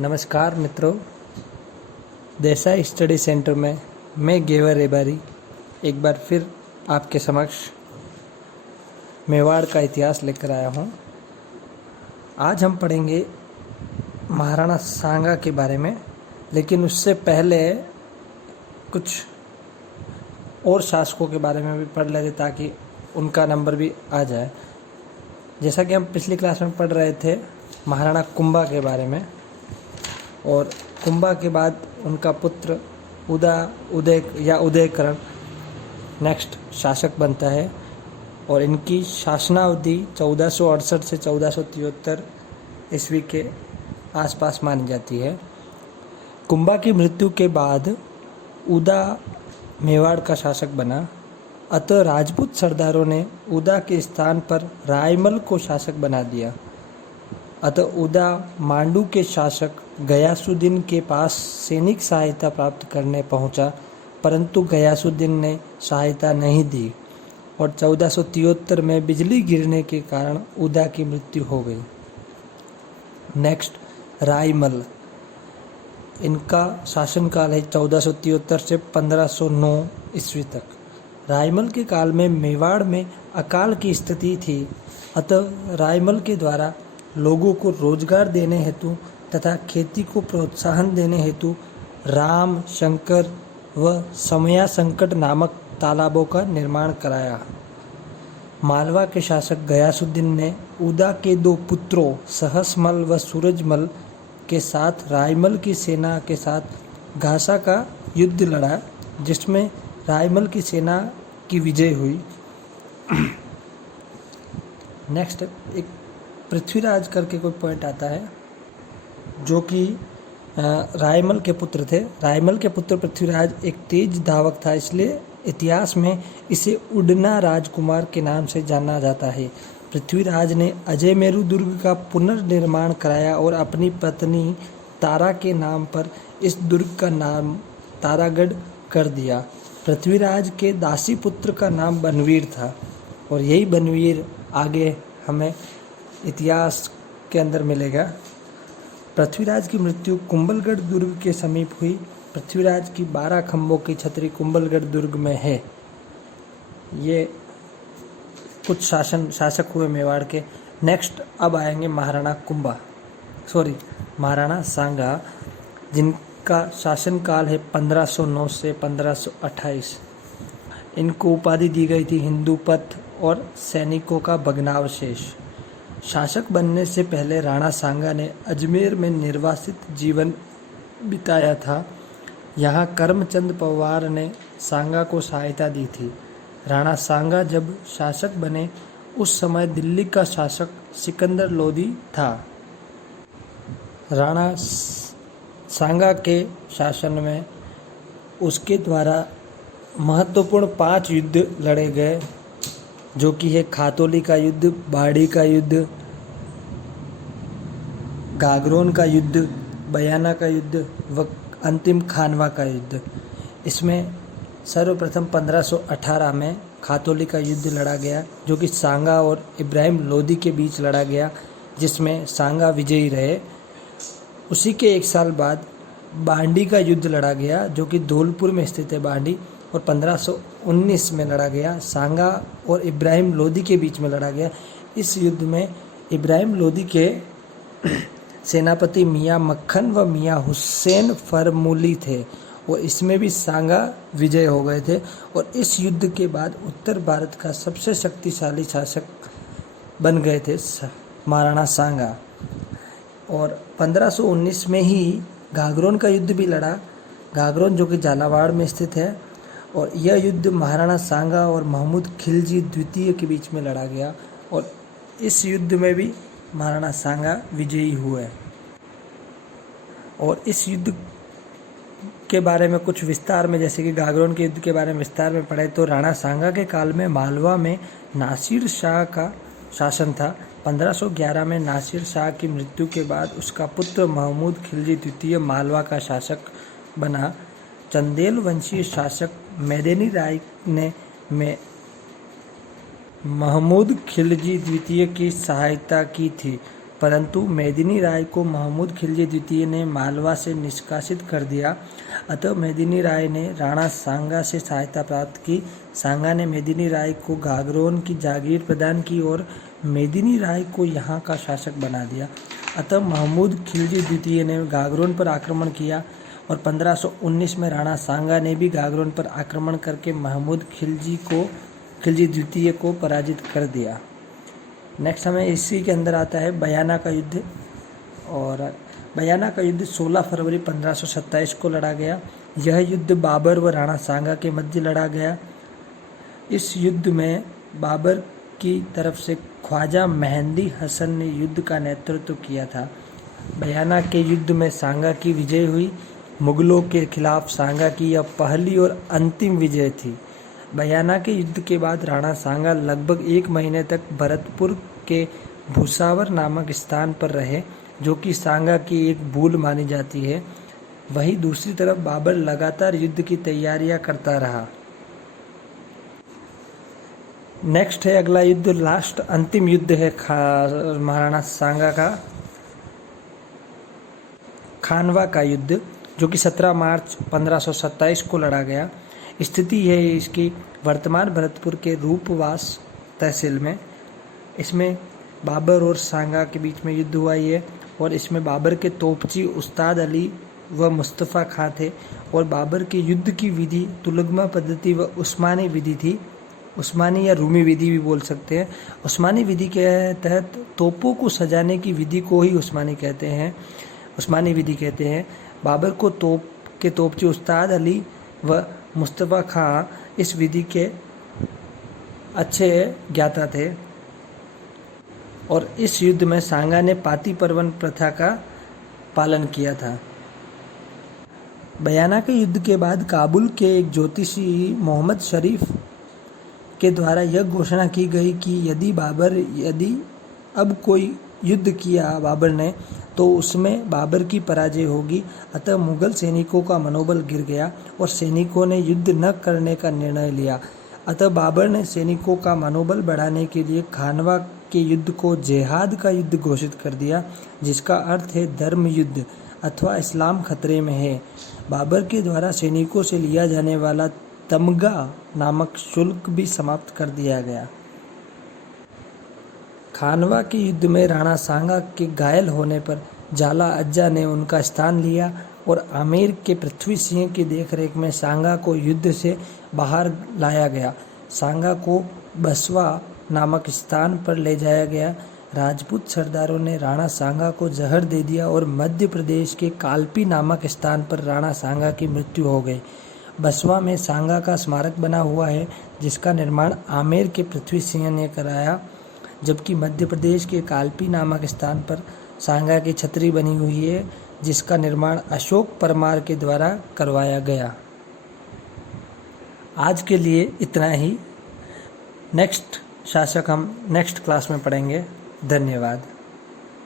नमस्कार मित्रों, Desai study centre में मैं गेवर रेबारी एक बार फिर आपके समक्ष मेवाड़ का इतिहास लेकर आया हूँ। आज हम पढ़ेंगे महाराणा सांगा के बारे में, लेकिन उससे पहले कुछ और शासकों के बारे में भी पढ़ लेते ताकि उनका नंबर भी आ जाए। जैसा कि हम पिछली क्लास में पढ़ रहे थे महाराणा कुंभा के बारे में, और कुंभा के बाद उनका पुत्र उदयकरण नेक्स्ट शासक बनता है और इनकी शासनावधि 1468 से 1473 ईस्वी के आसपास मानी जाती है। कुंभा की मृत्यु के बाद उदा मेवाड़ का शासक बना, अतः राजपूत सरदारों ने उदा के स्थान पर रायमल को शासक बना दिया। अतः उदा मांडू के शासक गयासुद्दीन के पास सैनिक सहायता प्राप्त करने पहुंचा, परंतु गयासुद्दीन ने सहायता नहीं दी और 1473 में बिजली गिरने के कारण उदा की मृत्यु हो गई। नेक्स्ट रायमल, इनका शासनकाल है 1473 से 1509 ईस्वी तक। रायमल के काल में मेवाड़ में अकाल की स्थिति थी, अतः रायमल के द्वारा लोगों को रोजगार देने हेतु तथा खेती को प्रोत्साहन देने हेतु राम, शंकर व समया संकट नामक तालाबों का निर्माण कराया। मालवा के शासक गयासुद्दीन ने उदा के दो पुत्रों सहसमल व सूरजमल के साथ रायमल की सेना के साथ घासा का युद्ध लड़ा, जिसमें रायमल की सेना की विजय हुई। नेक्स्ट एक पृथ्वीराज करके कोई पॉइंट आता है, जो कि रायमल के पुत्र थे। रायमल के पुत्र पृथ्वीराज एक तेज धावक था, इसलिए इतिहास में इसे उड़ना राजकुमार के नाम से जाना जाता है। पृथ्वीराज ने अजयमेरु दुर्ग का पुनर्निर्माण कराया और अपनी पत्नी तारा के नाम पर इस दुर्ग का नाम तारागढ़ कर दिया। पृथ्वीराज के दासी पुत्र का नाम बनवीर था और यही बनवीर आगे हमें इतिहास के अंदर मिलेगा। पृथ्वीराज की मृत्यु कुंभलगढ़ दुर्ग के समीप हुई। पृथ्वीराज की 12 खंभों की छतरी कुंभलगढ़ दुर्ग में है। ये कुछ शासक हुए मेवाड़ के। नेक्स्ट अब आएंगे महाराणा सांगा, जिनका शासनकाल है 1509 से 1528। इनको उपाधि दी गई थी हिंदूपथ और सैनिकों का भग्नावशेष। शासक बनने से पहले राणा सांगा ने अजमेर में निर्वासित जीवन बिताया था। यहाँ करमचंद पवार ने सांगा को सहायता दी थी। राणा सांगा जब शासक बने उस समय दिल्ली का शासक सिकंदर लोदी था। राणा सांगा के शासन में उसके द्वारा महत्वपूर्ण 5 युद्ध लड़े गए, जो कि है खातौली का युद्ध, बाड़ी का युद्ध, गागरोन का युद्ध, बयाना का युद्ध व अंतिम खानवा का युद्ध। इसमें सर्वप्रथम 1518 में खातौली का युद्ध लड़ा गया, जो कि सांगा और इब्राहिम लोदी के बीच लड़ा गया, जिसमें सांगा विजयी रहे। उसी के एक साल बाद बांडी का युद्ध लड़ा गया, जो कि धौलपुर में स्थित है बांडी, और 1519 में लड़ा गया। सांगा और इब्राहिम लोदी के बीच में लड़ा गया। इस युद्ध में इब्राहिम लोदी के सेनापति मियाँ मक्खन व मियाँ हुसैन फरमूली थे और इसमें भी सांगा विजय हो गए थे। और इस युद्ध के बाद उत्तर भारत का सबसे शक्तिशाली शासक बन गए थे महाराणा सांगा। और 1519 में ही गागरोन का युद्ध भी लड़ा। गागरोन जो कि झालावाड़ में स्थित है, और यह युद्ध महाराणा सांगा और महमूद खिलजी द्वितीय के बीच में लड़ा गया और इस युद्ध में भी महाराणा सांगा विजयी हुए। और इस युद्ध के बारे में कुछ विस्तार में, जैसे कि गागरोन के युद्ध के बारे में विस्तार में पढ़े तो राणा सांगा के काल में मालवा में नासिर शाह का शासन था। 1511 में नासिर शाह की मृत्यु के बाद उसका पुत्र महमूद खिलजी द्वितीय मालवा का शासक बना। चंदेल वंशीय शासक मेदिनी राय ने महमूद खिलजी द्वितीय की सहायता की थी। परंतु मेदिनी राय को महमूद खिलजी द्वितीय ने मालवा से निष्कासित कर दिया। अतः मेदिनी राय ने राणा सांगा से सहायता प्राप्त की। सांगा ने मेदिनी राय को गागरोन की जागीर प्रदान की और मेदिनी राय को यहाँ का शासक बना दिया। अतः महमूद खिलजी द्वितीय ने गागरोन पर आक्रमण किया और 1519 में राणा सांगा ने भी गागरोन पर आक्रमण करके महमूद खिलजी द्वितीय को पराजित कर दिया। नेक्स्ट हमें इसी के अंदर आता है बयाना का युद्ध। और बयाना का युद्ध 16 फरवरी 1527 को लड़ा गया। यह युद्ध बाबर व राणा सांगा के मध्य लड़ा गया। इस युद्ध में बाबर की तरफ से ख्वाजा मेहंदी हसन ने युद्ध का नेतृत्व किया था। बयाना के युद्ध में सांगा की विजय हुई। मुगलों के खिलाफ सांगा की यह पहली और अंतिम विजय थी। बयाना के युद्ध के बाद राणा सांगा लगभग 1 महीने तक भरतपुर के भूसावर नामक स्थान पर रहे, जो कि सांगा की एक भूल मानी जाती है। वहीं दूसरी तरफ बाबर लगातार युद्ध की तैयारियां करता रहा। नेक्स्ट है अगला युद्ध, लास्ट अंतिम युद्ध है महाराणा सांगा का, खानवा का युद्ध, जो कि 17 मार्च 1527 को लड़ा गया। स्थिति है इसकी वर्तमान भरतपुर के रूपवास तहसील में। इसमें बाबर और सांगा के बीच में युद्ध हुआ है और इसमें बाबर के तोपची उस्ताद अली व मुस्तफ़ा खां थे और बाबर के युद्ध की विधि तुलगमा पद्धति व उस्मानी विधि थी। उस्मानी या रूमी विधि भी बोल सकते हैं। उस्मानी विधि के तहत तोपों को सजाने की विधि को ही उस्मानी विधि कहते हैं। बाबर को तोपची उस्ताद अली व मुस्तफ़ा खां इस विधि के अच्छे ज्ञाता थे और इस युद्ध में सांगा ने पाती पर्वन प्रथा का पालन किया था। बयाना के युद्ध के बाद काबुल के एक ज्योतिषी मोहम्मद शरीफ के द्वारा यह घोषणा की गई कि यदि अब कोई युद्ध किया बाबर ने तो उसमें बाबर की पराजय होगी। अतः मुगल सैनिकों का मनोबल गिर गया और सैनिकों ने युद्ध न करने का निर्णय लिया। अतः बाबर ने सैनिकों का मनोबल बढ़ाने के लिए खानवा के युद्ध को जिहाद का युद्ध घोषित कर दिया, जिसका अर्थ है धर्म युद्ध अथवा इस्लाम खतरे में है। बाबर के द्वारा सैनिकों से लिया जाने वाला तमगा नामक शुल्क भी समाप्त कर दिया गया। खानवा के युद्ध में राणा सांगा के घायल होने पर जाला अज्जा ने उनका स्थान लिया और आमेर के पृथ्वी सिंह की देखरेख में सांगा को युद्ध से बाहर लाया गया। सांगा को बसवा नामक स्थान पर ले जाया गया। राजपूत सरदारों ने राणा सांगा को जहर दे दिया और मध्य प्रदेश के कालपी नामक स्थान पर राणा सांगा की मृत्यु हो गई। बसवा में सांगा का स्मारक बना हुआ है, जिसका निर्माण आमेर के पृथ्वी सिंह ने कराया, जबकि मध्य प्रदेश के कालपी नामक स्थान पर सांगा की छतरी बनी हुई है, जिसका निर्माण अशोक परमार के द्वारा करवाया गया। आज के लिए इतना ही। नेक्स्ट शासक हम नेक्स्ट क्लास में पढ़ेंगे। धन्यवाद।